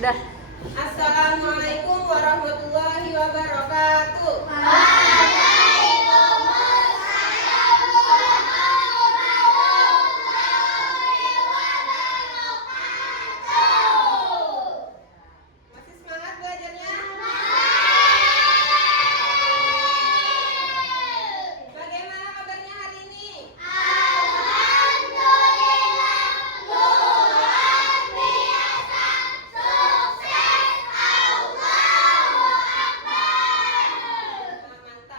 Sudah. Assalamualaikum warahmatullahi wabarakatuh. Masih semangat belajarnya? Bagaimana kabarnya hari ini? Mantap.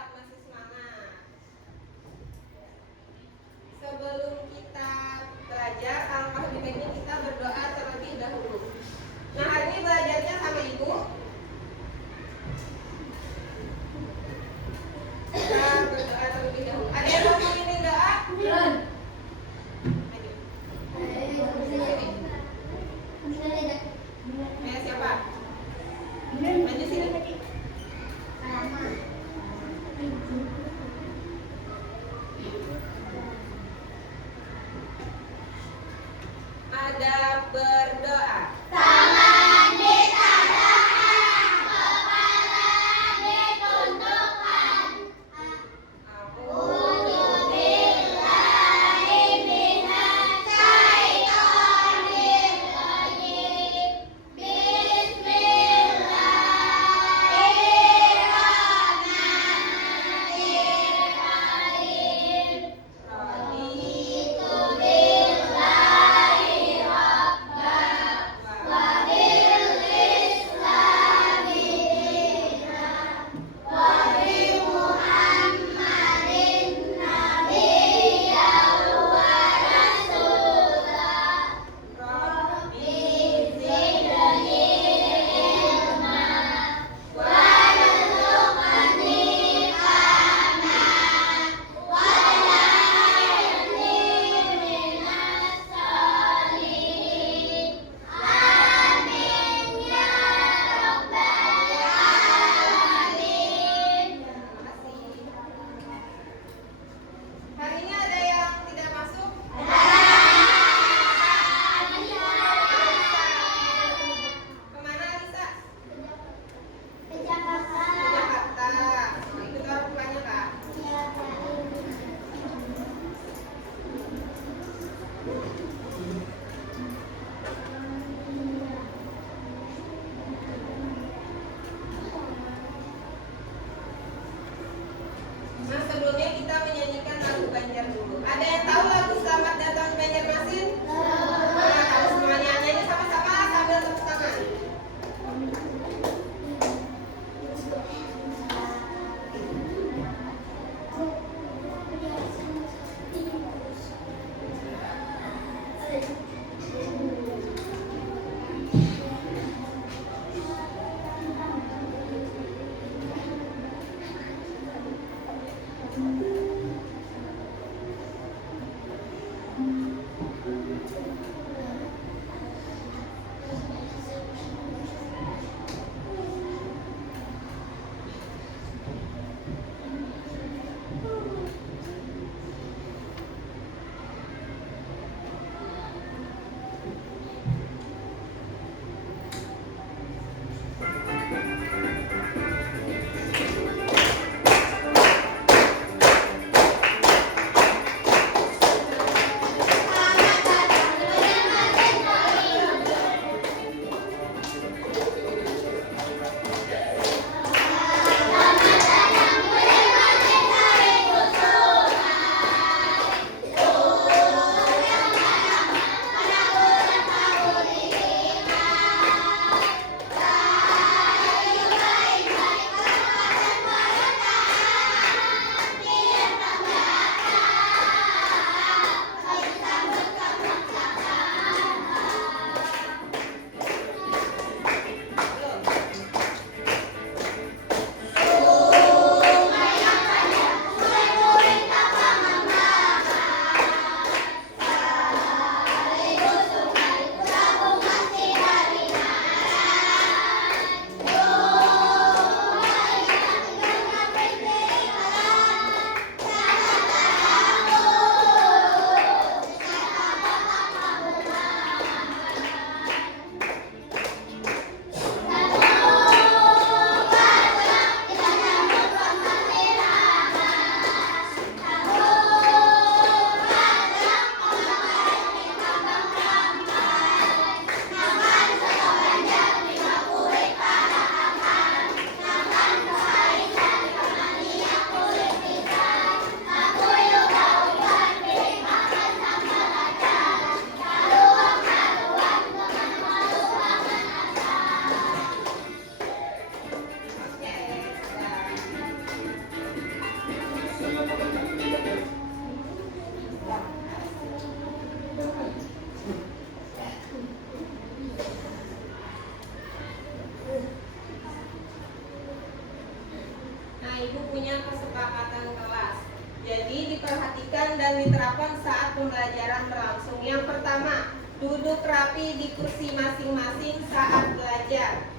punya kesepakatan kelas. Jadi diperhatikan dan diterapkan saat pembelajaran berlangsung. Yang pertama, duduk rapi di kursi masing-masing saat belajar.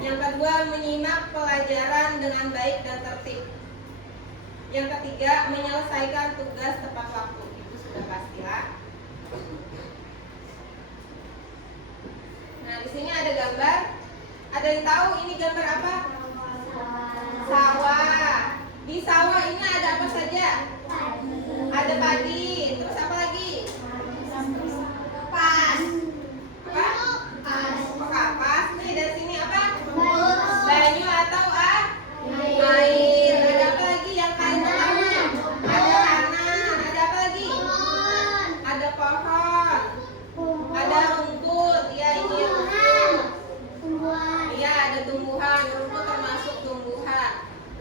Yang kedua, menyimak pelajaran dengan baik dan tertib. Yang ketiga, menyelesaikan tugas tepat waktu. Itu sudah pastilah. Nah, di sini ada gambar. Ada yang tahu ini gambar apa? Sawah. Di sawah ini ada apa saja? Ada padi. Terus apa lagi? Kapas. Apa? Kapas. Nih dari sini apa? Banyu atau air. Ada apa lagi yang kain pertama? Ada tanah. Ada apa lagi? Ada pohon. Ada rumput. Ya, ini rumput. Iya, ada tumbuhan. Rumput termasuk tumbuhan.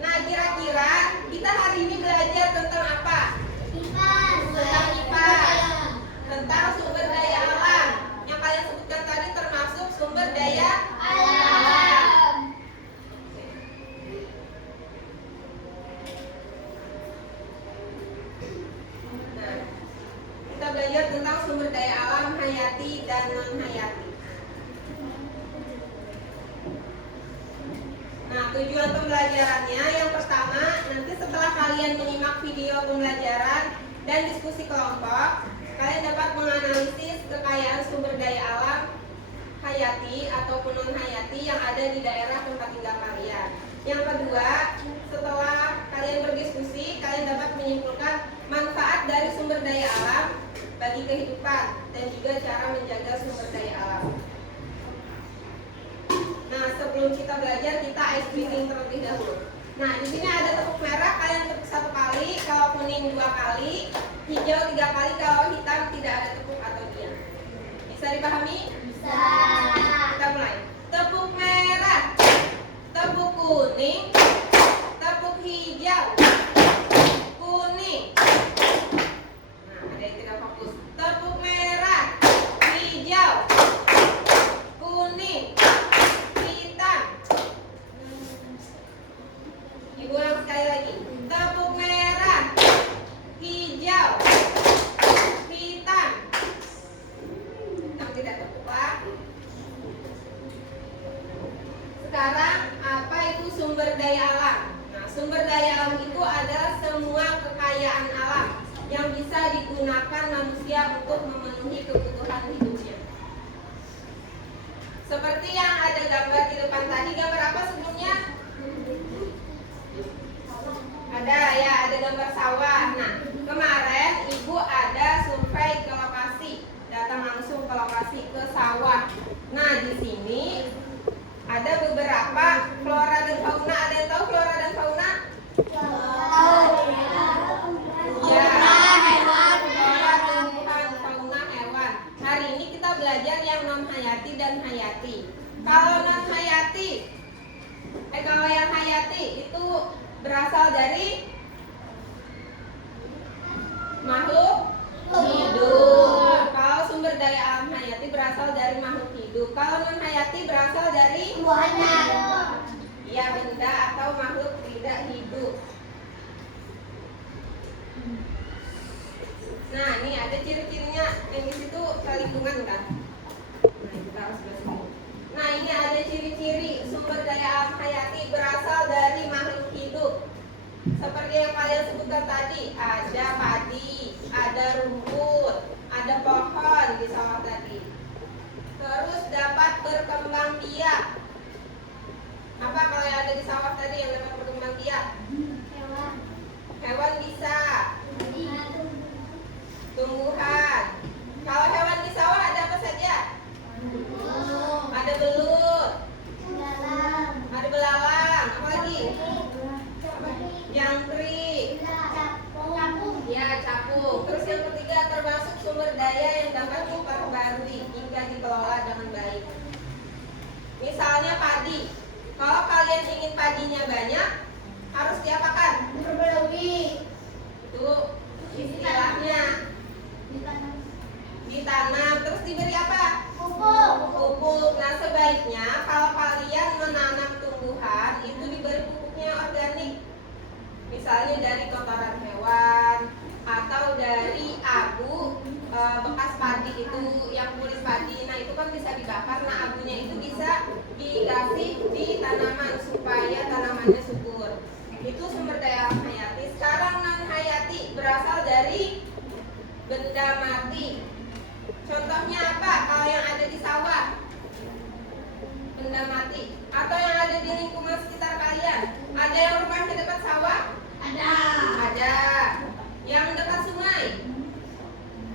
Nah, kira-kira kita hari ini belajar tentang apa? Tentang kipas. Tentang sumber daya alam. Yang kalian sebutkan tadi termasuk sumber daya alam. Nah, kita belajar tentang sumber daya alam hayati dan non hayati. Nah, tujuan pembelajarannya yang pertama, nanti setelah kalian menyimak video pembelajaran dan diskusi kelompok, kalian dapat menganalisis kekayaan sumber daya alam hayati ataupun non hayati yang ada di daerah tempat tinggal kalian. Yang kedua, setelah kalian berdiskusi, kalian dapat menyimpulkan manfaat dari sumber daya alam bagi kehidupan dan juga cara menjaga sumber daya alam. Nah, sebelum kita belajar, kita ice breathing terlebih dahulu. Nah, di sini ada tepuk merah, kalian tepuk 1 kali, kalau kuning 2 kali, hijau 3 kali, kalau hitam tidak ada tepuk atau diam. Bisa dipahami? Bisa. Kita mulai. Tepuk merah, tepuk kuning, tepuk hijau, kuning. Nah, ada yang tidak fokus. Tepuk merah, hijau, kuning, hitam. Ibu ulang sekali lagi. Tepuk merah, hijau, hitam. Hitam tidak tepuk, Pak. Sekarang apa itu sumber daya alam? Nah, sumber daya alam itu adalah semua kekayaan alam yang bisa digunakan manusia untuk memenuhi kebutuhan hidupnya. Seperti yang ada gambar di depan tadi, gambar apa sebelumnya? Ada ya, ada gambar sawah. Nah, kemarin ibu ada survei ke lokasi, datang langsung ke lokasi ke sawah. Nah, di sini ada beberapa flora dan fauna. Ada yang tahu flora dan fauna? Ya, flora, tumbuhan, fauna, hewan. Hari ini kita belajar yang non hayati dan hayati. Kalau non hayati, kalau yang hayati itu berasal dari makhluk hidup. Kalau sumber daya alam hayati berasal dari makhluk hidup. Kalau non hayati berasal dari ya, benda atau makhluk tidak hidup. Nah, ini ada ciri-cirinya. Yang di situ lingkungan kan? Nah, kita harus bersih. Nah, ini ada ciri-ciri sumber daya alam hayati berasal dari makhluk hidup. Seperti yang kalian sebutkan tadi, ada padi, ada rumput, ada pohon di sawah tadi. Terus dapat berkembang biak. Apa kalau yang ada di sawah tadi yang dapat berkembang biak? Hewan bisa. Tumbuhan. Kalau hewan di sawah ada apa saja? Ada belut, ada belalang, apa lagi? Jangkrik, ya, capung. Terus yang ketiga termasuk sumber daya yang dapat diperbarui jika dikelola dengan baik. Misalnya padi. Kalau kalian ingin padinya banyak, harus diapakan? Diperbarui. Itu istilahnya. Ditanam. Terus diberi apa? Pupuk. Nah, sebaiknya kalau kalian menanam tumbuhan itu diberi pupuknya misalnya dari kotoran hewan atau dari abu bekas padi itu, yang kulit padi. Nah itu kan bisa dibakar. Nah abunya itu bisa dikasih di tanaman supaya tanamannya subur. Itu sumber daya alam hayati. Sekarang non hayati berasal dari benda mati. Contohnya apa? Kalau yang ada di sawah, benda mati. Atau yang ada di lingkungan sekitar kalian, ada yang rumahnya dekat sawah? Ada. Ada. Yang dekat sungai?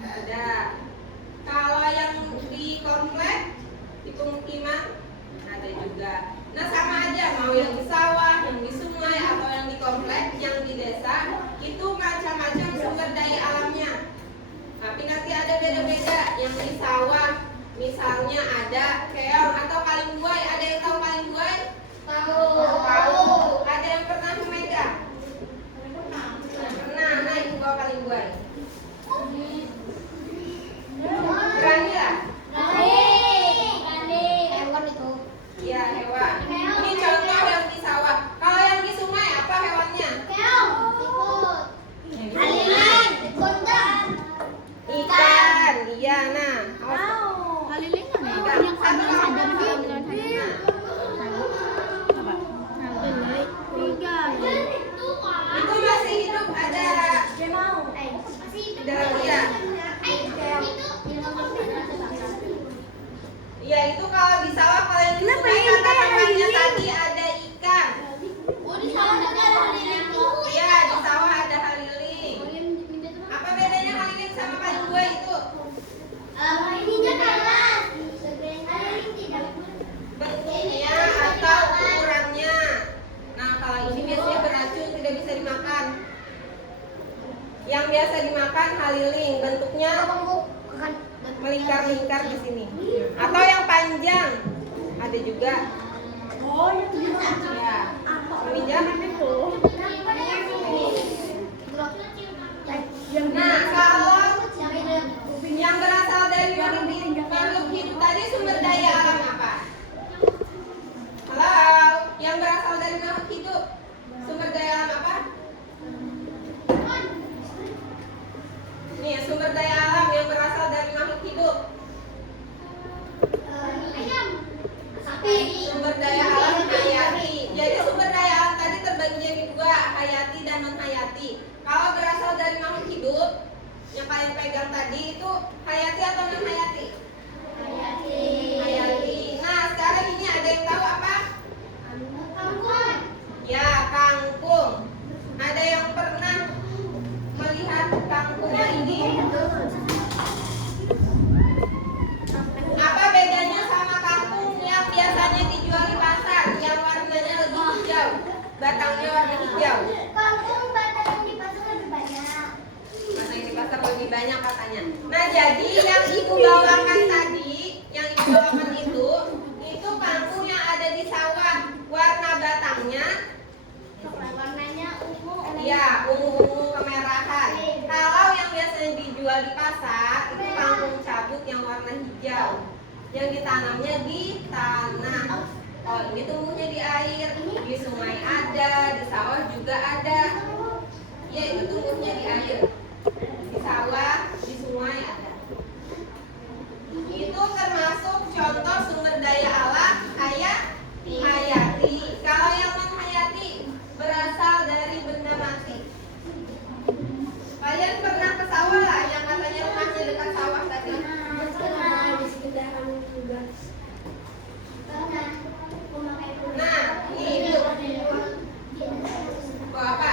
Ada. Kalau yang di komplek, di pemukiman, ada juga. Nah sama aja, mau yang di sawah, yang di sungai, atau yang di komplek, yang di desa, itu macam-macam sumber daya alamnya. Tapi nanti ada beda-beda. Yang di sawah, misalnya ada keong atau kaleng buai. Ada yang tahu kaleng buai? Tahu. Tahu. Ada yang pernah memegang? Pernah. Nah itu bawa kaleng buai. Berani lah? Berani. Hewan itu. Iya hewan. Ini contoh yang di sawah. Kalau yang di sungai apa hewannya? Keong. Tikus. Halilan. Gondang. Ikan. Iya nah. Haliling kan ya? Ikan. Yang Satu ada kamu. di pinggiran haliling. Coba. Itu masih hidup ada. Udah iya. Iya itu kalau di sawah, kalau yang di sungai kata temannya tadi ada ikan. Iya di sawah ada haliling. Apa bedanya haliling sama kaleng buai itu? Bentuknya atau ukurannya. Nah kalau ini biasanya beracun, tidak bisa dimakan. Yang biasa dimakan haliling, bentuknya melingkar-lingkar di sini. Atau yang panjang, ada juga. Ya, meminjam itu. Nah kalau yang berasal dari makhluk hidup tadi sumber daya alam apa? Halo, yang berasal dari makhluk hidup sumber daya alam apa? Nih sumber daya alam yang berasal dari makhluk hidup. Sumber daya alam hayati. Jadi sumber daya alam tadi terbagi jadi dua, hayati dan non hayati. Kalau berasal dari makhluk hidup, yang kalian pegang tadi itu hayati atau non hayati? Hayati. Nah sekarang ini ada yang tahu apa? Ya kangkung. Ada yang pernah melihat kangkungnya ini? Apa bedanya sama kangkung yang biasanya dijual di pasar, yang warnanya lebih hijau, batangnya warna hijau? Batang di pasar lebih banyak. Batang di pasar lebih banyak katanya. Nah jadi yang ibu bawakan tadi, yang ibu bawakan itu kangkung yang ada di sawah, warna batangnya Warnanya ungu. ya ungu-ungu kemerahan. Kalau yang biasanya dijual di pasar itu kangkung cabut yang warna hijau, yang ditanamnya di tanah. Oh ini tumbuhnya di air, di sungai ada, di sawah juga ada. Ya itu tumbuhnya di air, di sawah, di sungai ada. Itu termasuk contoh sumber daya alam hayati. Kalau yang non hayati berasal dari benda mati. Kalian pernah ke sawah lah, yang katanya rumahnya dekat sawah tadi? Nah, ini itu. Kok apa?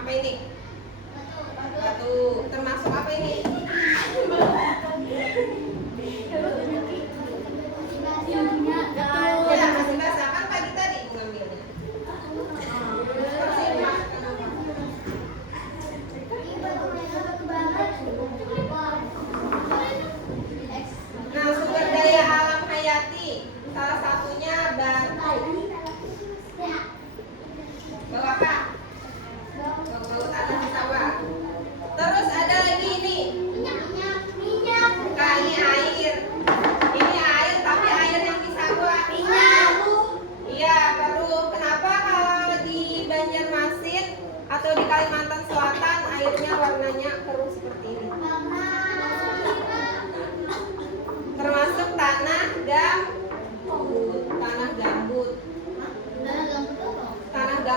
Apa ini?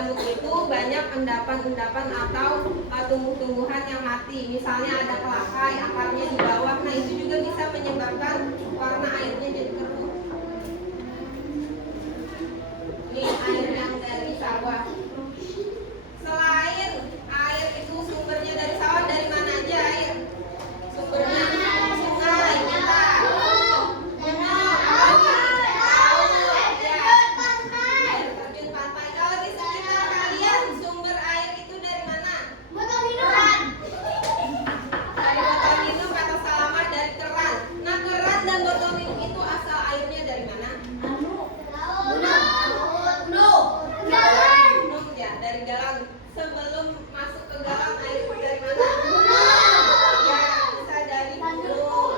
gambut itu banyak endapan-endapan atau tumbuh-tumbuhan yang mati. Misalnya ada kelakai, akarnya di bawah. Nah, itu juga bisa menyebabkan warna airnya jadi keruh. Ini air yang dari sawah. Selain air itu sumbernya dari sawah, dari mana aja air? Sumbernya sungai, kita. Air terjun pantai. Kalau di sekitar kalian sumber air itu dari mana? Dari botol minum atau salamah dari keran. Nah, keran dan botol minum itu asal airnya dari mana? Gunung ya, dari galang. Sebelum masuk ke galang air dari mana? Ya, bisa dari gunung.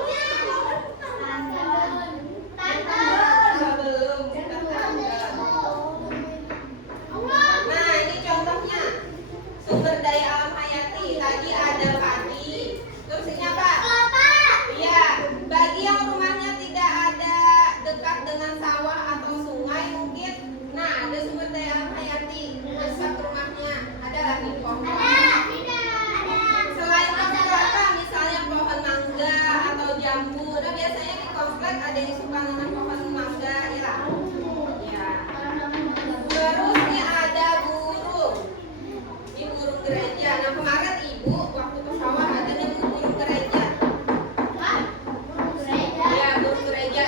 Sebelum kita ke galang. Nah, ini contohnya sumber daya alam hayati. Tadi ada padi. Terus ini apa? Iya, bagi yang rumahnya tidak ada dekat dengan sawah atau sungai mungkin. Nah, ada sumber daya alam hayati dekat rumahnya. Ada lagi pohon. Selain itu apa? Misalnya pohon mangga atau jambu. Nah, biasanya di komplek ada yang suka nanam pohon mangga, ya. Ya. Terus ini ada burung. Ini burung gereja. Nah, kemarin ibu waktu ke sawah ada nih burung gereja. Ya, burung gereja.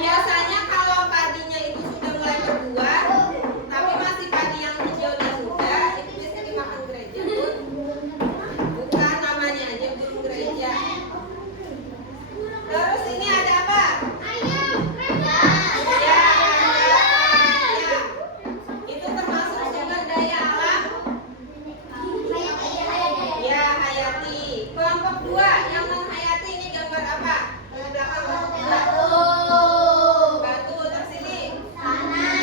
Biasanya kalau padinya itu sudah mulai berbuah, tapi masih padi yang hijau dan muda, itu biasanya dimakan gereja. Bukan, namanya aja burung gereja. Terus ini ada apa? Ya, ayam. Itu termasuk sumber daya alam. Ya, hayati. Kelompok 2 yang non hayati ini gambar apa? Di belakang batu. Terus ini tanah.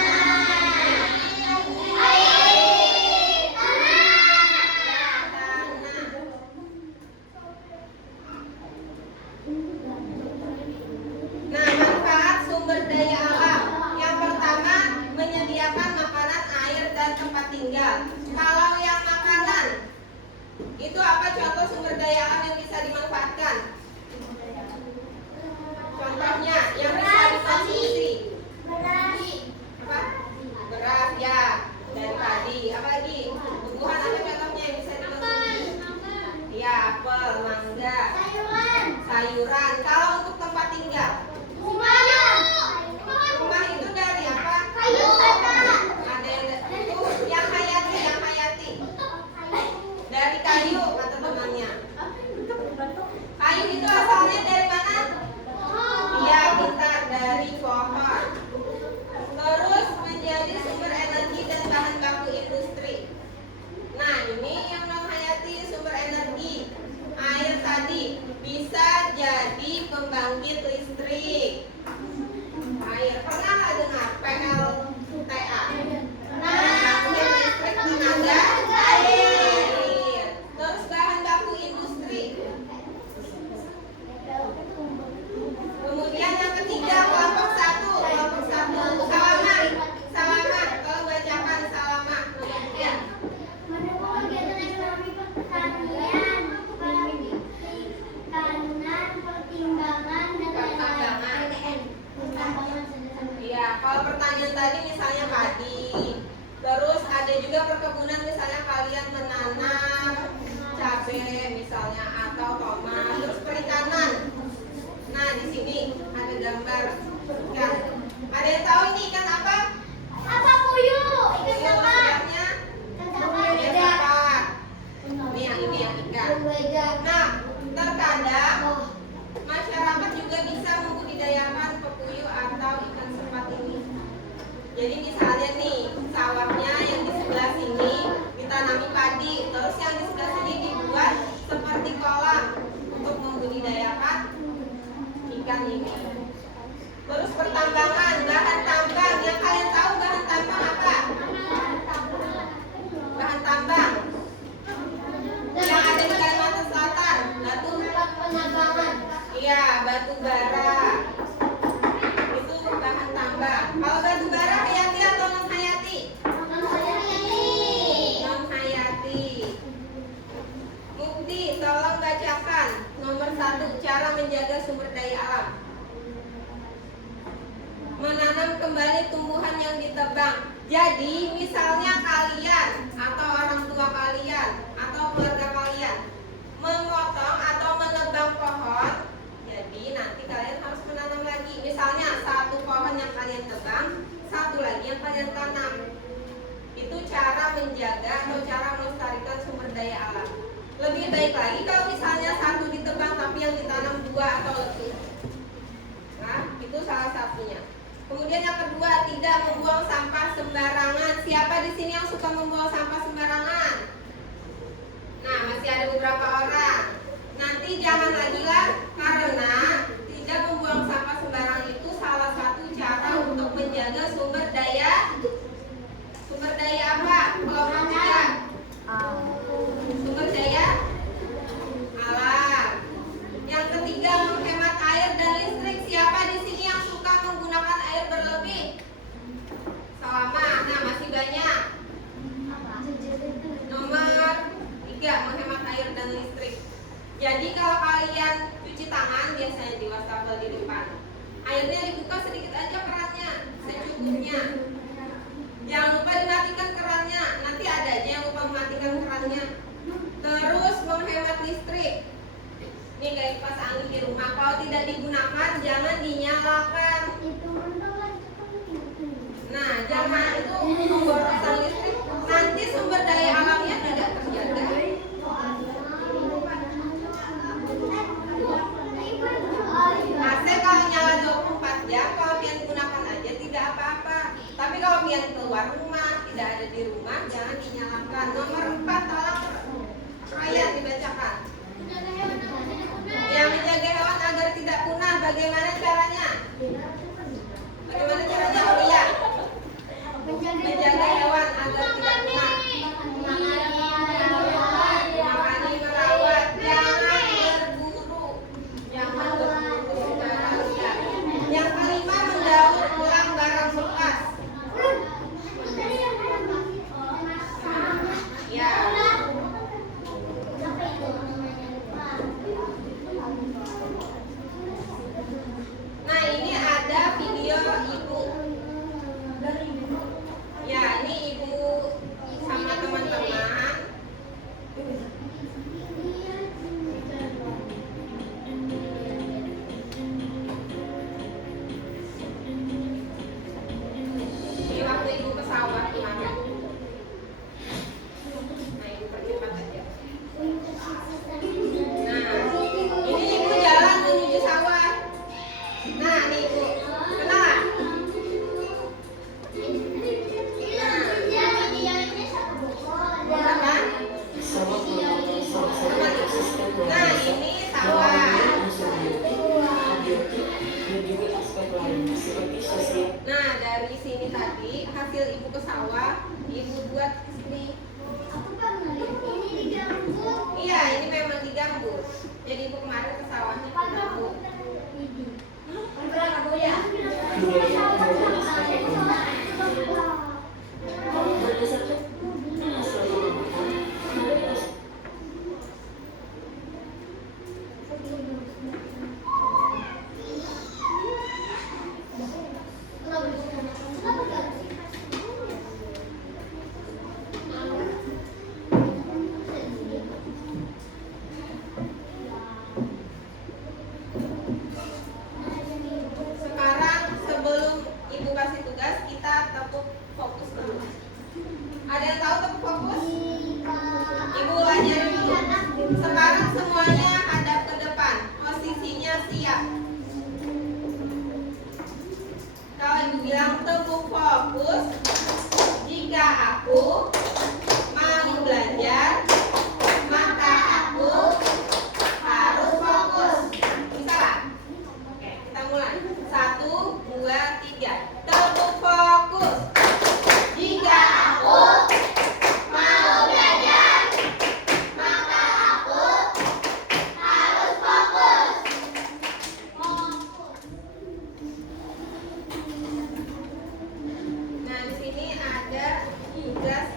Nah, manfaat sumber daya alam. Yang pertama, menyediakan makanan, air, dan tempat tinggal. Kalau yang makanan, itu apa contoh sumber daya alam yang bisa dimanfaatkan? Contohnya, yang bisa dikonsumsi. Apa? Beras, ya. Dari padi. Apa lagi? Tumbuhan apa contohnya yang bisa dikonsumsi? Ya, apel, mangga, sayuran. Kalau untuk tempat tinggal, rumah itu dari apa? Ada itu yang hayati. Dari kayu kata temannya. Kayu itu asalnya dari mana? Iya, pintar, dari pohon. Terus menjadi sumber energi dan bahan baku industri. Nah, ini yang non hayati sumber energi. Air tadi bisa jadi pembangkit listrik. Air, pernah nggak dengar PLTA? Pembangkit listrik tenaga air. Terus bahan baku industri. Kemudian yang ketiga kelompok 1 salamat. Kalau bacakan salamat. Ya. Iya, kalau pertanyaan tadi misalnya padi. Terus ada juga perkebunan, misalnya kalian menanam cabai misalnya atau tomat. Terus perikanan. Nah, di sini ada gambar ikan. Ada yang tahu ini ikan apa? Sebenarnya ikan apa? Ini yang ikan. Nah, terkadang masyarakat juga bisa membudidayakan pepuyuh atau ikan sepat ini. Jadi misalnya nih, sawahnya yang di sebelah sini ditanami padi, terus yang di sebelah sini dibuat seperti kolam untuk membudidayakan ikan ini. Terus pertambangan, bahan tambang. Yang kalian tahu bahan tambang apa? Bahan tambang yang ada di Kalimantan Selatan, iya, batu bara. Itu bahan tambang. Kalau batu bara hayati atau non hayati? 1, cara menjaga sumber daya alam. Menanam kembali tumbuhan yang ditebang. Jadi misalnya kalian atau orang tua kalian atau keluarga kalian memotong atau menebang pohon, jadi nanti kalian harus menanam lagi. Misalnya 1 pohon yang kalian tebang, 1 lagi yang kalian tanam. Itu cara menjaga atau cara melestarikan sumber daya alam. Lebih baik lagi kalau misalnya 1 ditebang tapi yang ditanam 2 atau lebih. Nah, itu salah satunya. Kemudian yang kedua, tidak membuang sampah sembarangan. Siapa di sini yang suka membuang sampah sembarangan? Nah, masih ada beberapa orang. Nanti jangan lagi lah, karena tidak membuang sampah sembarangan itu salah satu cara untuk menjaga sumber daya apa? Kelompok 3. Sumber daya alam. Yang ketiga, menghemat air dan listrik. Siapa di sini yang suka menggunakan air berlebih? Selama, nah masih banyak. Nomor 3, menghemat air dan listrik. Jadi kalau kalian cuci tangan, biasanya di wastafel di depan, airnya dibuka sedikit aja kerannya, secukupnya. Jangan lupa dimatikan kerannya. Nanti ada aja yang lupa mematikan kerannya. Terus menghemat listrik. Ini kayak kipas angin di rumah, kalau tidak digunakan jangan dinyalakan. Nah, jangan itu pemborosan listrik. Nanti sumber daya alamnya tidak terjaga. AC kalau nyala 24 jam, kalau pian gunakan aja tidak apa-apa. Tapi kalau pian keluar rumah, tidak ada di rumah, jangan dinyalakan. Nomor 4, tolong ayat dibacakan. Yang menjaga hewan agar tidak punah, bagaimana caranya? Bagaimana caranya, Aulia? Menjaga hewan agar tidak punah. Makani, merawat, jangan berburu. Jangan berburu secara liar. Yang kelima, mendaur ulang barang bekas. Ya. Nah, ini ada video ibu. Ya, ini ibu sama teman-teman. Ini waktu ibu ke sawah kemarin. Nah, ibu percepat aja. Nah, ini ibu jalan menuju sawah. Nah, nih ibu, kenal? Apa? Nah, ini sawah. Nah, dari sini tadi hasil ibu ke sawah, ibu buat ke sini. Iya, ini memang digambur. Jadi ibu kemarin ke sawahnya digambur. Sekarang sebelum ibu kasih tugas, kita tepuk fokus dulu. Ada yang tahu tepuk fokus? Ibu ajarin dulu. Sekarang semuanya hadap ke depan, posisinya siap. Kalau ibu bilang tepuk fokus, jika aku mau belajar, maka aku harus fokus. Bisa nggak? Oke, kita mulai. 1, 2, 3. Tepuk fokus. Jika aku mau belajar, maka aku harus fokus. Nah, di sini ada tugas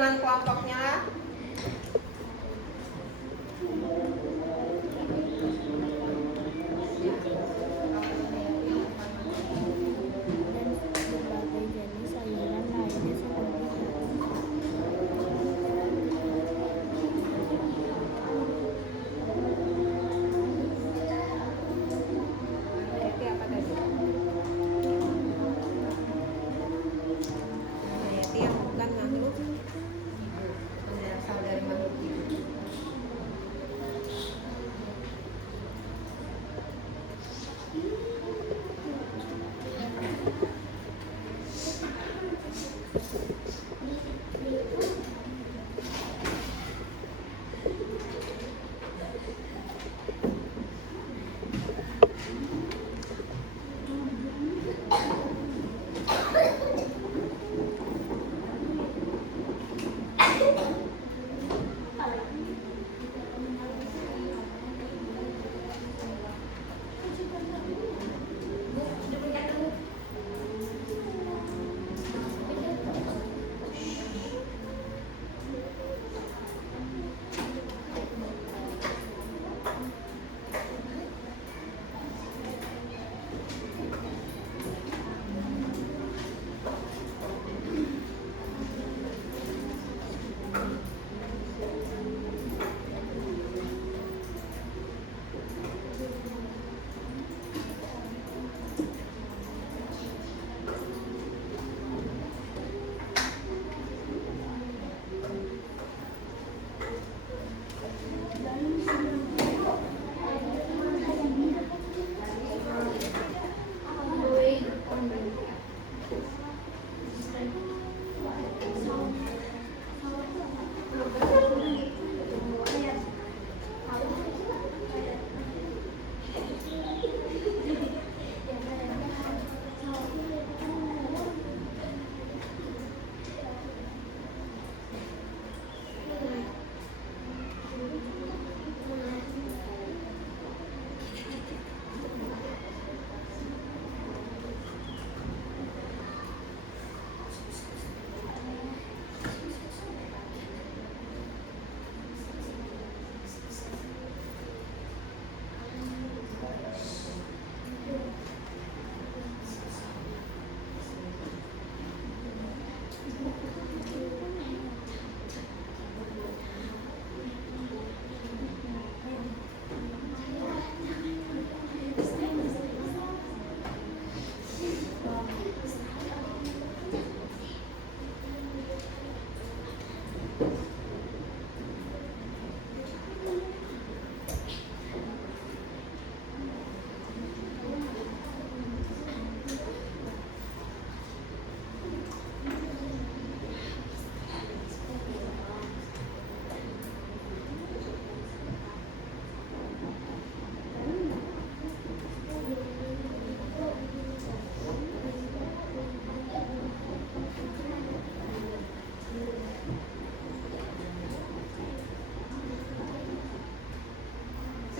dengan kelompoknya. Dan berbagai jenis sayuran lainnya seperti Hayati apa tadi? Hayati yang bukan makhluk hidup, berasal dari makhluk hidup.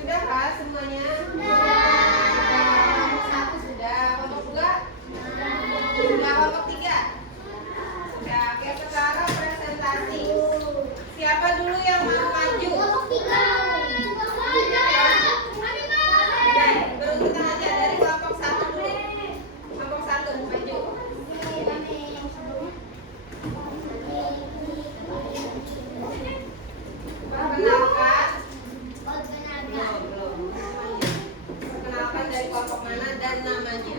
Sudah kah semuanya? Kelompok 1 sudah, kelompok 2? Sudah, kelompok 3? Sudah, oke sekarang presentasi. Siapa dulu yang mau maju? Berurutan aja dari kelompok 1 dulu. Kelompok 1 maju. Perkenalkan. Perkenalkan dari kelompok mana dan namanya.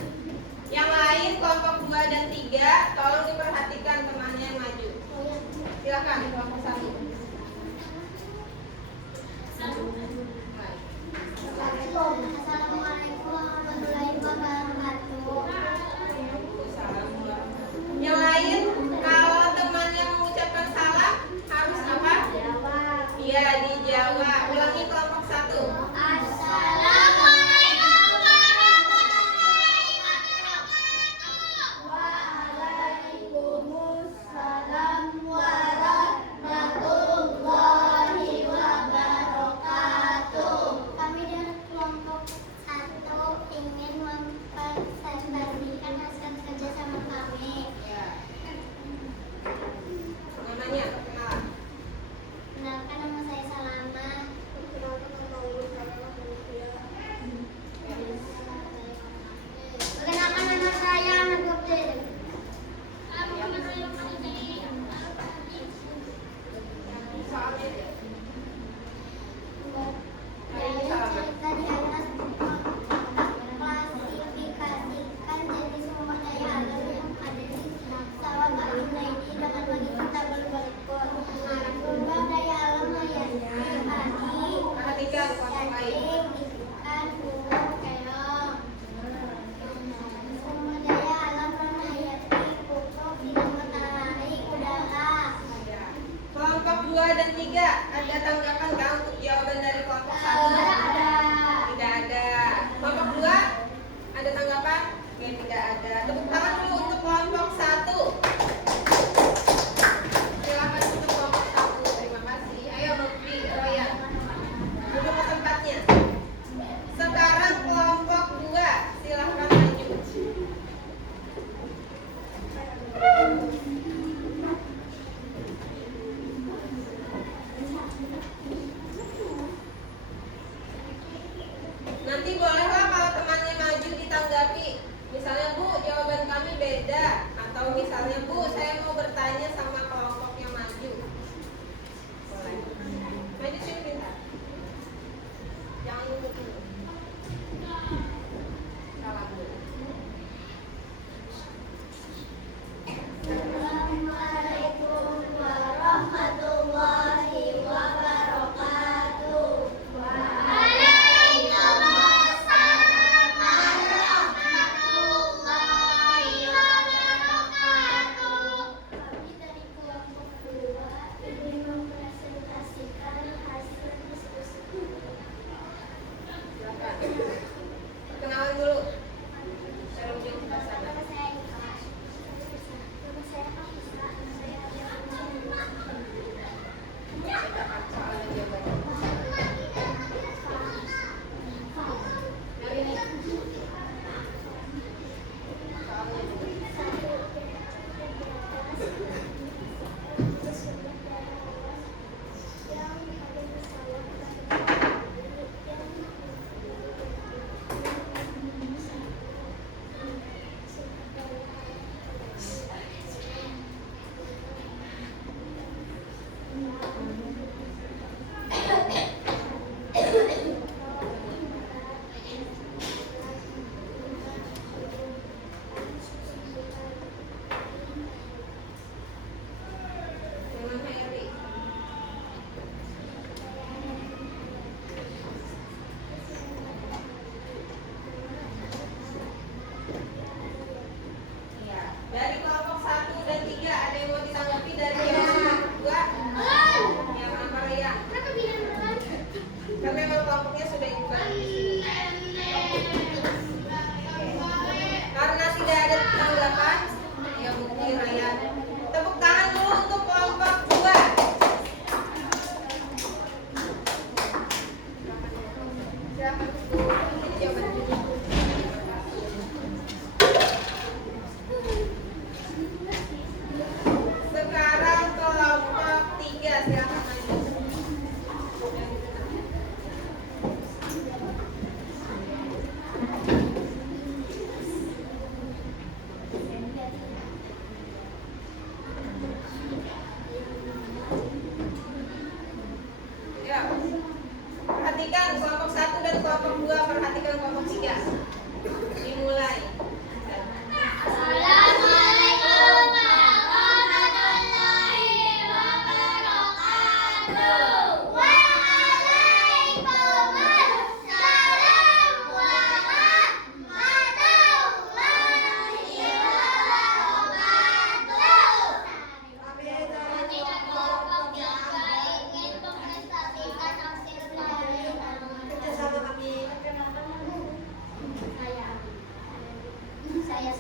Yang lain kelompok 2 dan 3 tolong diperhatikan temannya yang maju. Silakan kelompok 1. Assalamualaikum warahmatullahi wabarakatuh. Yang lain kalau temannya mengucapkan salah harus apa? Iya, dijawab. Ulangi kelompok 1. Assalamualaikum warahmatullahi wabarakatuh. Waalaikumsalam warahmatullahi wabarakatuh. Kami dari kelompok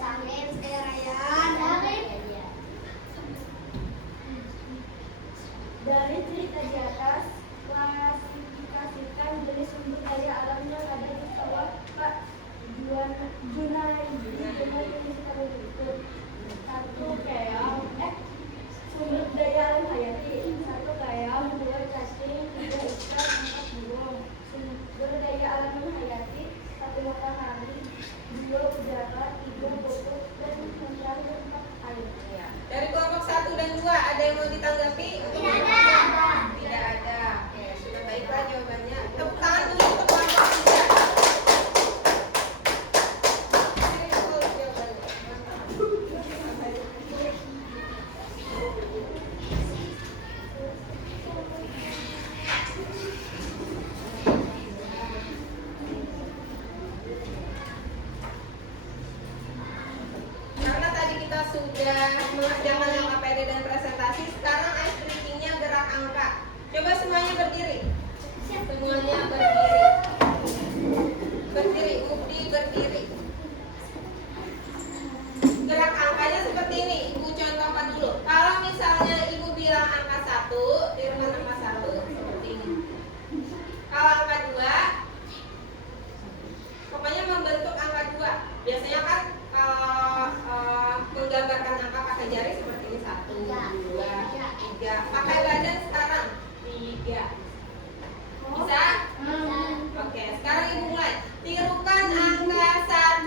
Salim, saya Rayyan. Salim. Dari cerita di atas, klasifikasikan jenis sumber daya alam yang ada di bawah Pak Junaidi dengan jenis berikut. Satu keong, sumber daya alam hayati. Satu keong, dua cacing, tiga ikan, empat burung. Sumber daya alam hayati, satu matahari, dua udara, tiga pupuk, dan yang terakhir empat air. Ya. Dari kelompok 1 dan 2 ada yang mau ditanggapi? Tidak ada. Tidak ada. Oke, sudah baiklah jawabannya. Tepuk tangan dulu untuk kelompok 3. Karena tadi kita sudah mengerjakan yang APD dan presentasi, sekarang ice breaking-nya gerak angka. Coba semuanya berdiri. Semuanya berdiri. Berdiri, Mufti berdiri. Gerak angkanya seperti ini. Ibu contohkan dulu. Kalau misalnya Ibu bilang angka 1, di rumah angka 1 seperti ini. Kalau angka 2, pokoknya membentuk angka 2. Biasanya kan menggambarkan angka pakai jari seperti ini 1, 2, 3. Pakai badan sekarang 3. Bisa? Oke, sekarang Ibu mulai. Tirukan angka 1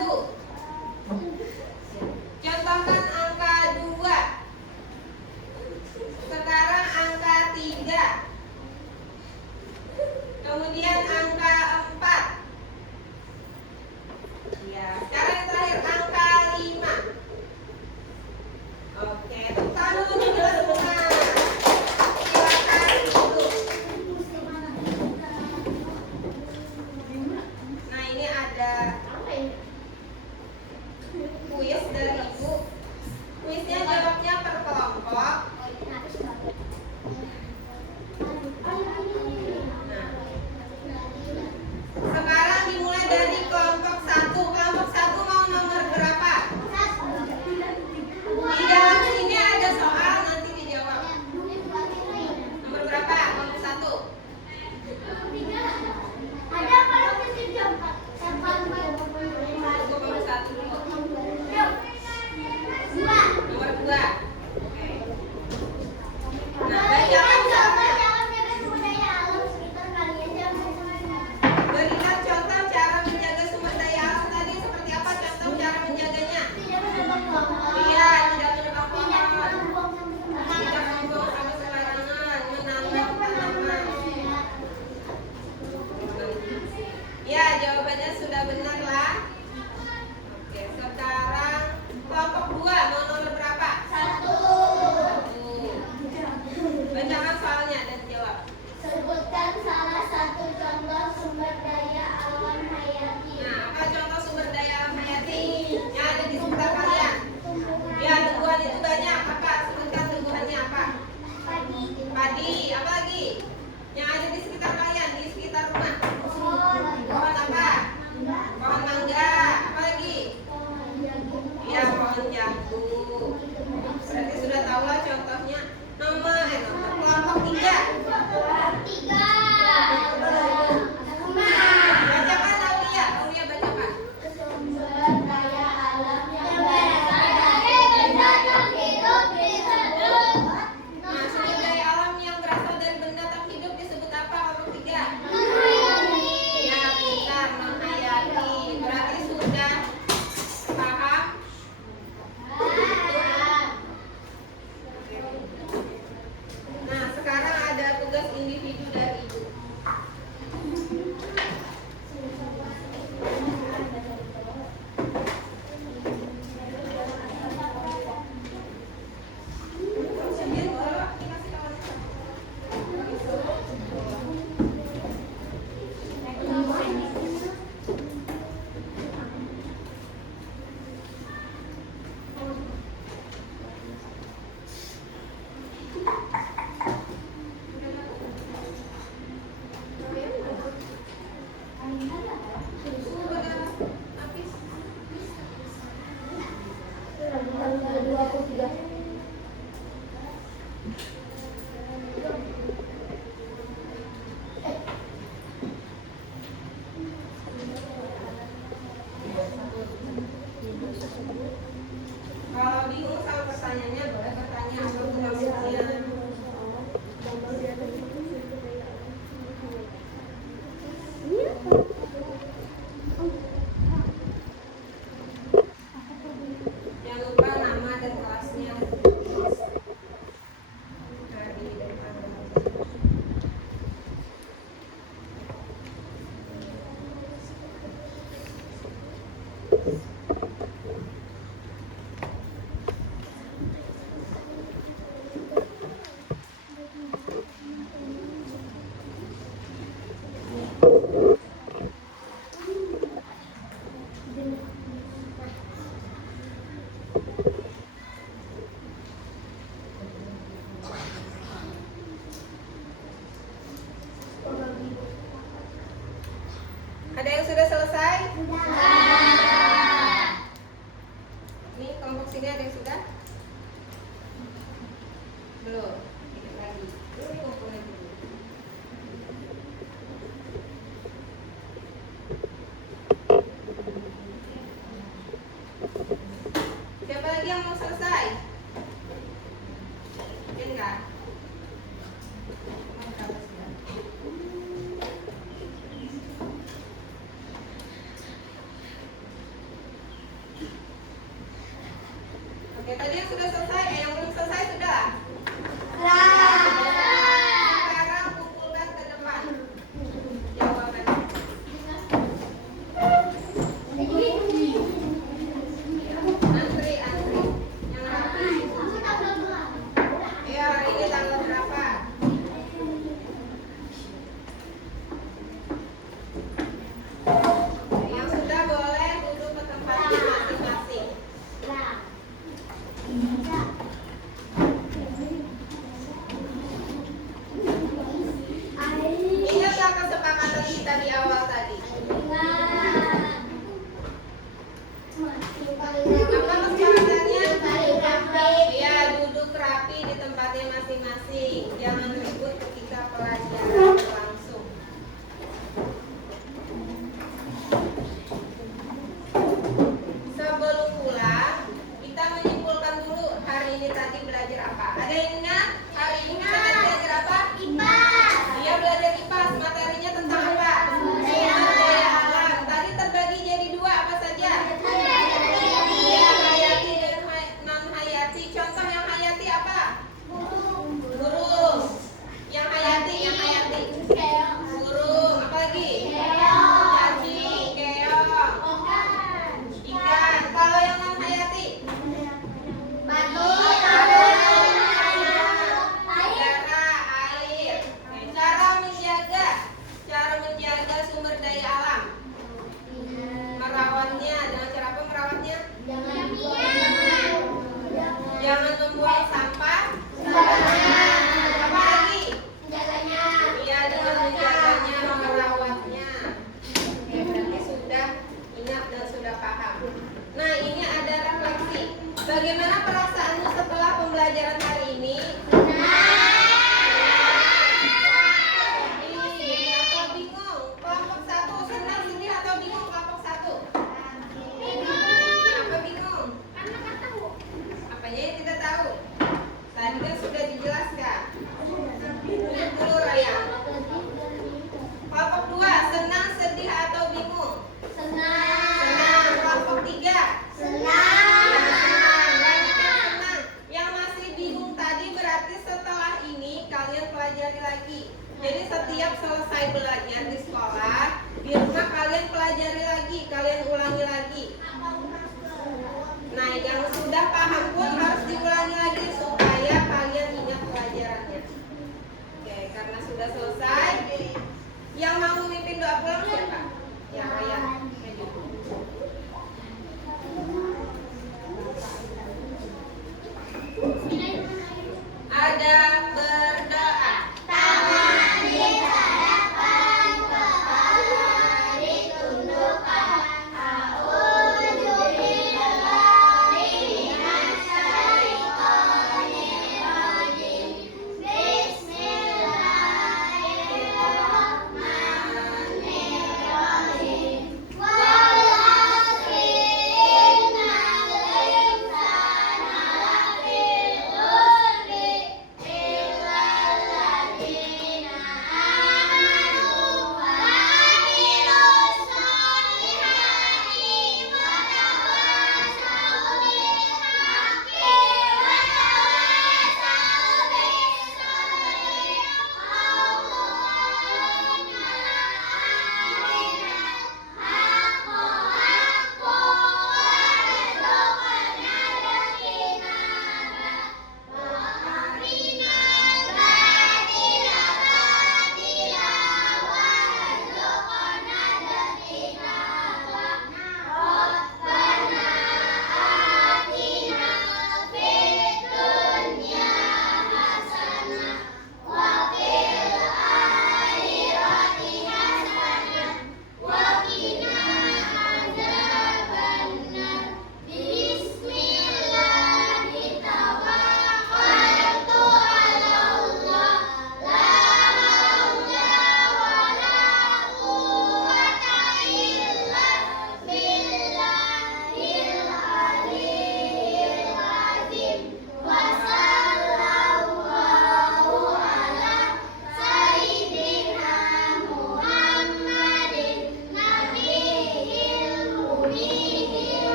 Ada yang sudah selesai? Ini kelompok sini ada yang sudah? Belum. Dikit lagi. Kumpul lagi. Siapa lagi yang mau selesai? Mungkin enggak? Oke, tadi yang sudah selesai, yang belum selesai sudah? Sekarang kumpulkan ke depan jawabannya. Antri. Yang rapi. Ya, hari ini tanggal berapa? Yang sudah boleh duduk ke tempatnya masing-masing.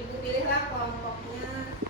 Ikuti